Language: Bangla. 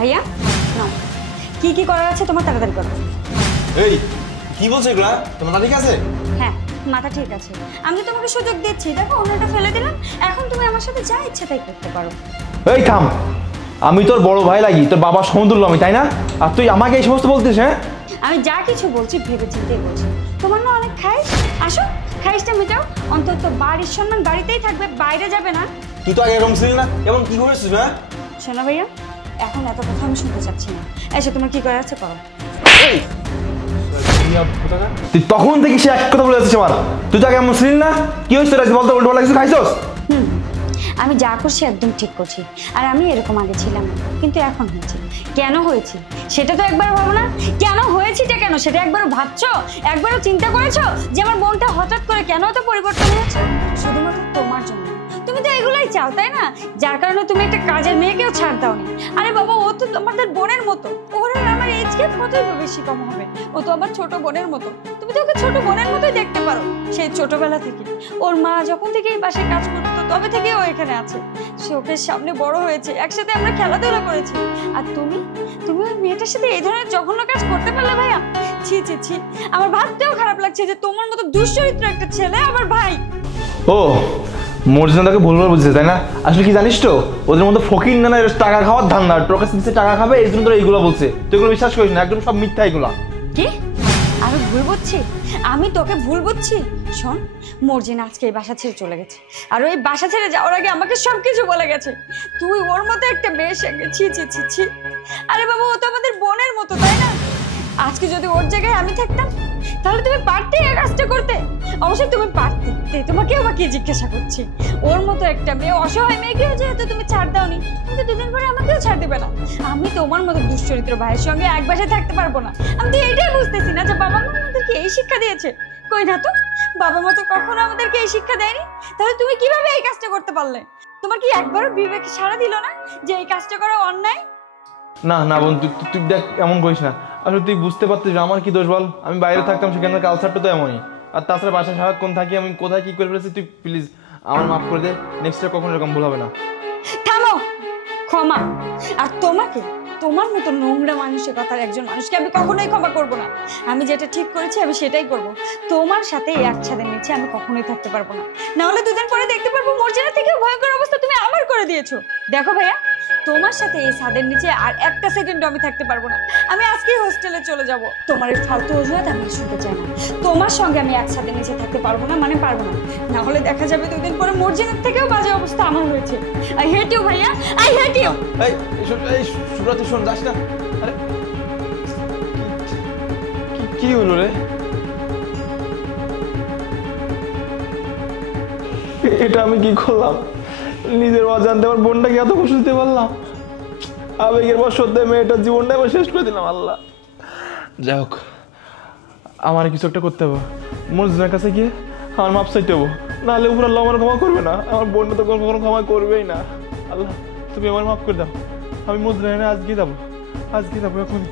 ভাইয়া নাও, কি কি করার আছে তোমার তাড়াতাড়ি করো। এই কি বলছো এগুলা? তোমার মাথা ঠিক আছে? হ্যাঁ মাথা ঠিক আছে, আমি তো তোমাকে সুযোগ দিচ্ছি, দেখো অন্যটা ফেলে দিলাম, এখন তুমি আমার সাথে যা ইচ্ছে তাই করতে পারো। এই থাম, আমি তোর বড় ভাই লাগি, তোর বাবার সমতুল্য আমি, তাই না? আর তুই আমাকে এই সমস্ত বলতিস? হ্যাঁ আমি যা কিছু বলছি ভেবে চিন্তেই বলছি। তোমার না অনেক খাইশ, আসো খাইশটা মেটাও, অন্তত বাড়ির সম্মান বাড়িতেই থাকবে, বাইরে যাবে না। তুই তো আগে এরকম ছিলি না, এমন কি করেছিস না? শোনো ভাইয়া, এখন এত কথা আমি শুনতে চাচ্ছি না, এসে তোমার কি করার আছে করো। তুই তখন থেকে সে এক কথা বলে যাচ্ছিস আমার, তুই তো আগে এমন ছিলি না। কি হয়েছে তোর বলতো, উল্টো পাল্টা কিছু খাইছস? আমি যা করছি একদম ঠিক করছি, আর আমি এরকম আগে ছিলাম না, কিন্তু এখন হয়েছি। কেন হয়েছি সেটা তো একবার ভাবো না, কেন হয়েছিটা কেন সেটা একবারও ভাবছো, একবারও চিন্তা করেছো যে আমার বোনটা হঠাৎ করে কেন এত পরিবর্তন হয়েছে? শুধুমাত্র তোমার জন্য। তুমি তো এগুলাই চাও তাই না, যার কারণে তুমি একটা কাজের মেয়েকেও ছাড় দাওনি। আরে বাবা, ও তো তোমাদের বোনের মতো, ওর আর আমার এজ গ্যাপ কতই বেশি কম হবে, ও তো আমার ছোট বোনের মতো। তুমি তো ওকে ছোট বোনের মতোই দেখতে পারো, সেই ছোটবেলা থেকে। ওর মা যখন থেকে এই বাসায় কাজ করতো তবে থেকে ও এখানে আছে, সে ওকে সামনে বড় হয়েছে, একসাথে আমরা খেলাধুলা করেছি। আর তুমি তুমি ওই মেয়েটার সাথে এই ধরনের জঘন্য কাজ করতে পারলে ভাইয়া? ছি ছি ছি, আমার ভাবতেও খারাপ লাগছে যে তোমার মতো দুশ্চরিত্র একটা ছেলে আমার ভাই। ও মর্জিনা তাকে ভুলভাল বুঝছে, তাই না? আসলে কি জানিস তো, ওদের মধ্যে ফকির না, টাকা খাওয়ার ধান্দা, তোর কাছে নিচে টাকা খাবে, এই জন্য তোরা এইগুলো বলছে। তুই এগুলো বিশ্বাস করিস না, একদম সব মিথ্যা এগুলা। কি আমি ভুল বুঝছি? আমি তোকে ভুল বুঝছি? শোন, মর্জিনা আজকে এই বাসা ছেড়ে চলে গেছে, আর ওই বাসা ছেড়ে যাওয়ার আগে আমাকে সবকিছু বলে গেছে। তুই ওর মতো একটা মেয়ের সঙ্গে ছি ছি ছি ছি। আরে বাবা, ও তো আমাদের বোনের মতো তাই না? আজকে যদি ওর জায়গায় আমি থাকতাম তাহলে তুমি পারতে এই কাজটা করতে? অবশ্যই তুমি পারতে, তোমাকে আবার কি জিজ্ঞাসা করছি। ওর মতো একটা মেয়ে, অসহায় মেয়েকেও যেহেতু তুমি ছাড় দাওনি, কিন্তু দুদিন পরে আমাকেও ছাড় দেবে না। আমি তোমার মতো দুশ্চরিত্র ভাইয়ের সঙ্গে এক বাসায় থাকতে পারবো না। আমি তো এইটাই বুঝতেছি না যে বাবা মা আমাদেরকে এই শিক্ষা দিয়েছে। কই না তো, বাবা মা তো কখনো আমাদেরকে এই শিক্ষা দেয়নি। তাহলে তুমি কিভাবে এই কাজটা করতে পারলে? তোমার কি একবারও বিবেক সাড়া দিল না যে এই কাজটা করা অন্যায়? না না বোন, তুই দেখ এমন করিস না। আসলে তুই বুঝতে পারতিস আমার কি দোষ বল? আমি বাইরে থাকতাম, সেখানকার কালচারটা তো এমনই। আর তাছাড়া বাসায় সারাক্ষণ থাকি, আমি কোথায় কি করে ফেলেছি, তুই প্লিজ আমার মাফ করে দে। নেক্সট টাইম কখনো এরকম ভুল হবে না। থামো, ক্ষমা। আর তোমাকে, তোমার মতো নোংরা মানসিকতার একজন মানুষকে আমি কখনোই ক্ষমা করব না। আমি যেটা ঠিক করেছি আমি সেটাই করব। তোমার সাথে এক ছাদের নিচে আমি কখনোই থাকতে পারবো না, না হলে দুদিন পরে দেখতে পারবো মর্জিনা থেকে ভয়ঙ্কর অবস্থা তুমি আমার করে দিয়েছো। দেখো ভাইয়া, তোমার সাথে এই ছাদের নিচে আর একটা সেকেন্ডও আমি থাকতে পারবো না। আমি আজকেই হোস্টেলে চলে যাব। তোমার এই ফালতু অজুহাত আমি শুনতে চাই না। তোমার সঙ্গে আমি এক ছাদের নিচে থাকতে পারবো না, মানে পারবো না। না হলে দেখা যাবে দুদিন পরে মর্জিনার থেকেও বাজে অবস্থা আমার হয়েছে। আই হেট ইউ ভাইয়া, আই হেট ইউ। এই সুব্রত শোন, যাস না। আরে কি হলো রে? এটা আমি কি করলাম? নিজের অজান্তে আমার বোনটাকে এত কষ্ট দিতে পারলাম। আবেগের বশতে মেয়েটার জীবনটা এবার শেষ করে দিলাম। আল্লাহ, যাই হোক, আমার কিছু একটা করতে হবে। মর্জিনার কাছে গিয়ে আমার মাপ চাইতে হবো, নাহলে উপর আল্লাহ আমার ক্ষমা করবে না। আমার বোনটা তো কখনো ক্ষমা করবেই না। আল্লাহ, তুমি আমার মাফ করে দাও। আমি মর্জিনা আজকে যাবো, এখন।